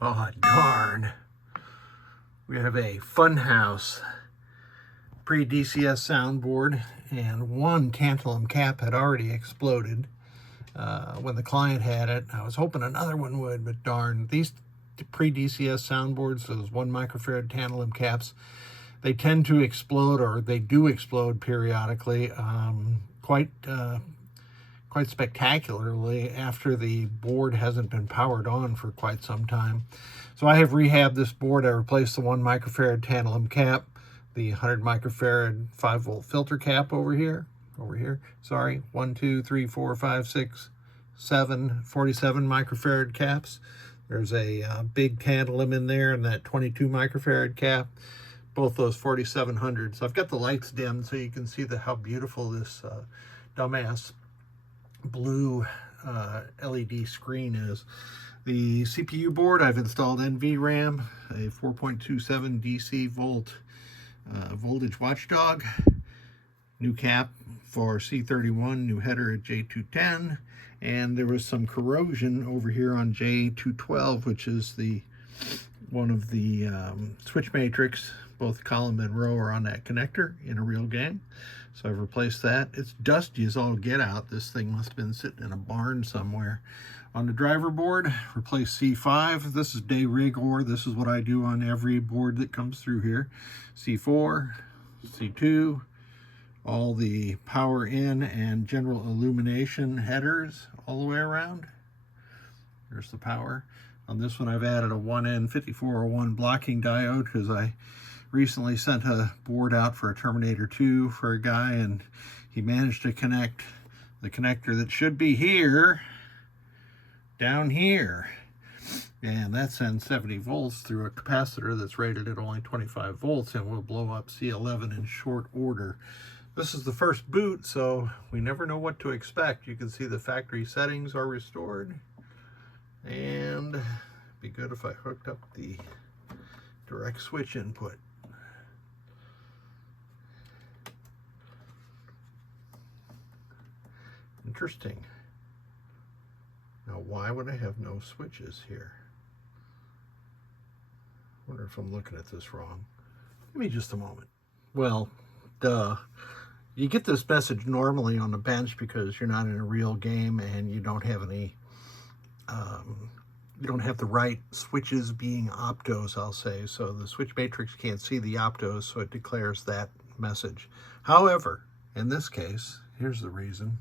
Oh, darn. We have a FunHouse preDCS soundboard, and one tantalum cap had already exploded when the client had it. I was hoping another one would, but darn, these preDCS soundboards, those 1 microfarad tantalum caps, they tend to explode, or they do explode periodically, quite spectacularly after the board hasn't been powered on for quite some time. So I have rehabbed this board. I replaced the 1 microfarad tantalum cap, the 100 microfarad 5-volt filter cap over here, sorry, 1, 2, 3, 4, 5, 6, 7, 47 microfarad caps. There's a big tantalum in there, and that 22 microfarad cap, both those 4700s. I've got the lights dimmed so you can see how beautiful this dumbass blue LED screen is. The CPU board, I've installed NVRAM, a 4.27 DC voltage watchdog, new cap for C31, new header at J210, and there was some corrosion over here on J212, which is one of the switch matrix. Both column and row are on that connector in a real game. So I've replaced that. It's dusty as all get out. This thing must have been sitting in a barn somewhere. On the driver board, replace C5. This is day rig ore. This is what I do on every board that comes through here. C4, C2, all the power in and general illumination headers all the way around. There's the power. On this one, I've added a 1N5401 blocking diode because I recently sent a board out for a Terminator 2 for a guy, and he managed to connect the connector that should be here down here, and that sends 70 volts through a capacitor that's rated at only 25 volts and will blow up C11 in short order. This is the first boot, so we never know what to expect. You can see the factory settings are restored, and it'd be good if I hooked up the direct switch input. Interesting. Now, why would I have no switches here? I wonder if I'm looking at this wrong. Give me just a moment. Well, duh. You get this message normally on the bench because you're not in a real game and you don't have any, you don't have the right switches being optos, I'll say. So the switch matrix can't see the optos, so it declares that message. However, in this case, here's the reason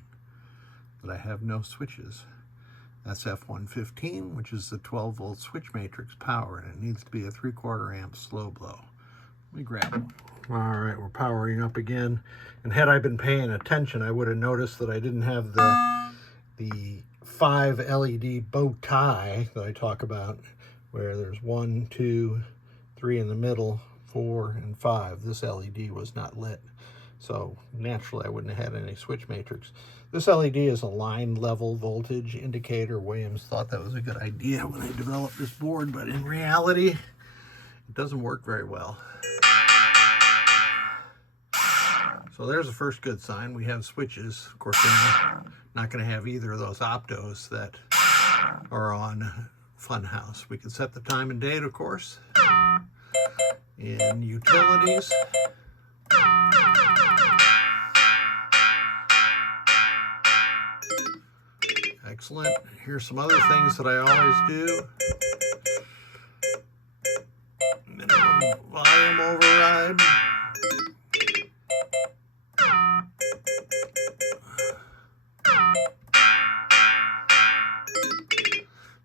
that I have no switches. That's F115, which is the 12-volt switch matrix power, and it needs to be a 3/4 amp slow blow. Let me grab one. All right, we're powering up again. And had I been paying attention, I would have noticed that I didn't have the 5 LED bow tie that I talk about, where there's 1, 2, 3 in the middle, 4, and 5. This LED was not lit, so naturally I wouldn't have had any switch matrix. This LED is a line level voltage indicator. Williams thought that was a good idea when they developed this board, but in reality, it doesn't work very well. So there's the first good sign. We have switches. Of course, we're not going to have either of those optos that are on FunHouse. We can set the time and date, of course. In utilities, excellent. Here's some other things that I always do. Minimum volume override.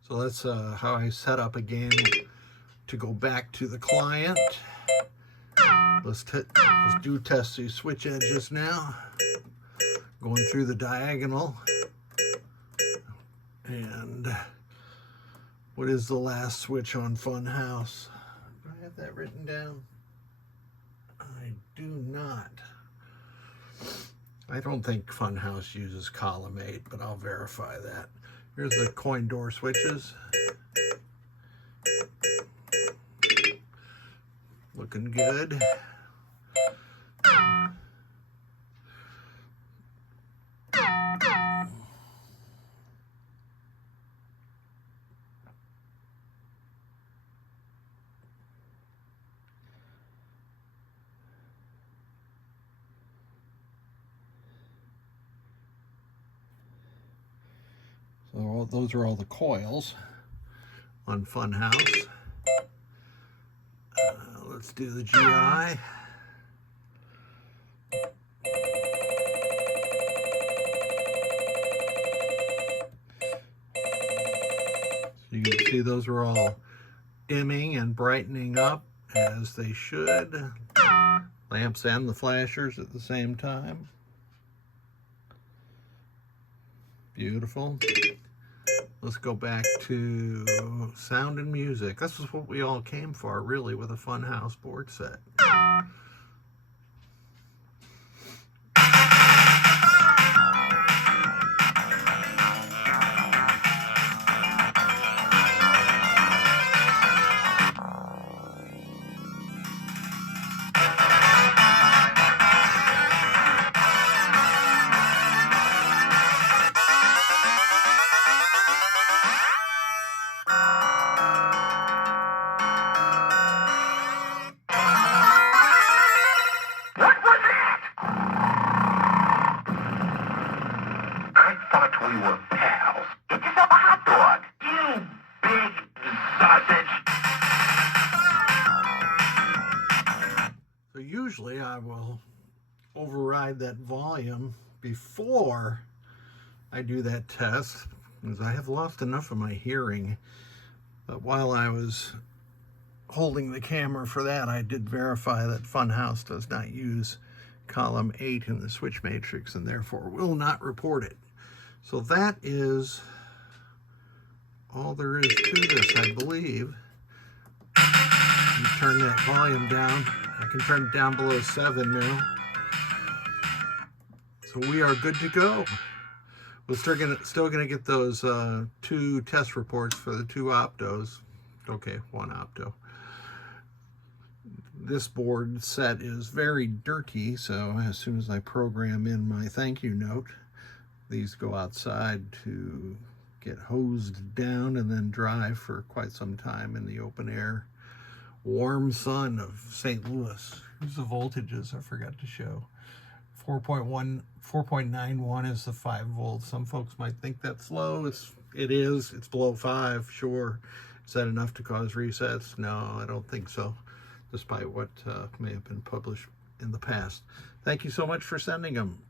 So that's how I set up a game to go back to the client. Let's do test these switch edges now. Going through the diagonal. And what is the last switch on FunHouse? Do I have that written down? I do not. I don't think FunHouse uses column 8, but I'll verify that. Here's the coin door switches. Looking good. So those are all the coils on FunHouse. Let's do the GI. So you can see those are all dimming and brightening up as they should. Lamps and the flashers at the same time. Beautiful. Let's go back to sound and music. This is what we all came for, really, with a FunHouse board set. We were pals. Get yourself a hot dog, you big sausage. So usually I will override that volume before I do that test, because I have lost enough of my hearing. But while I was holding the camera for that, I did verify that FunHouse does not use column 8 in the switch matrix and therefore will not report it. So that is all there is to this, I believe. You turn that volume down. I can turn it down below 7 now. So we are good to go. We're still gonna get those 2 test reports for the 2 optos. Okay, 1 opto. This board set is very dirty, so as soon as I program in my thank you note, these go outside to get hosed down and then dry for quite some time in the open air warm sun of St. Louis. Here's the voltages I forgot to show. 4.91 is the 5 volts. Some folks might think that's low. It is. It's below 5, sure. Is that enough to cause resets? No, I don't think so, despite what may have been published in the past. Thank you so much for sending them.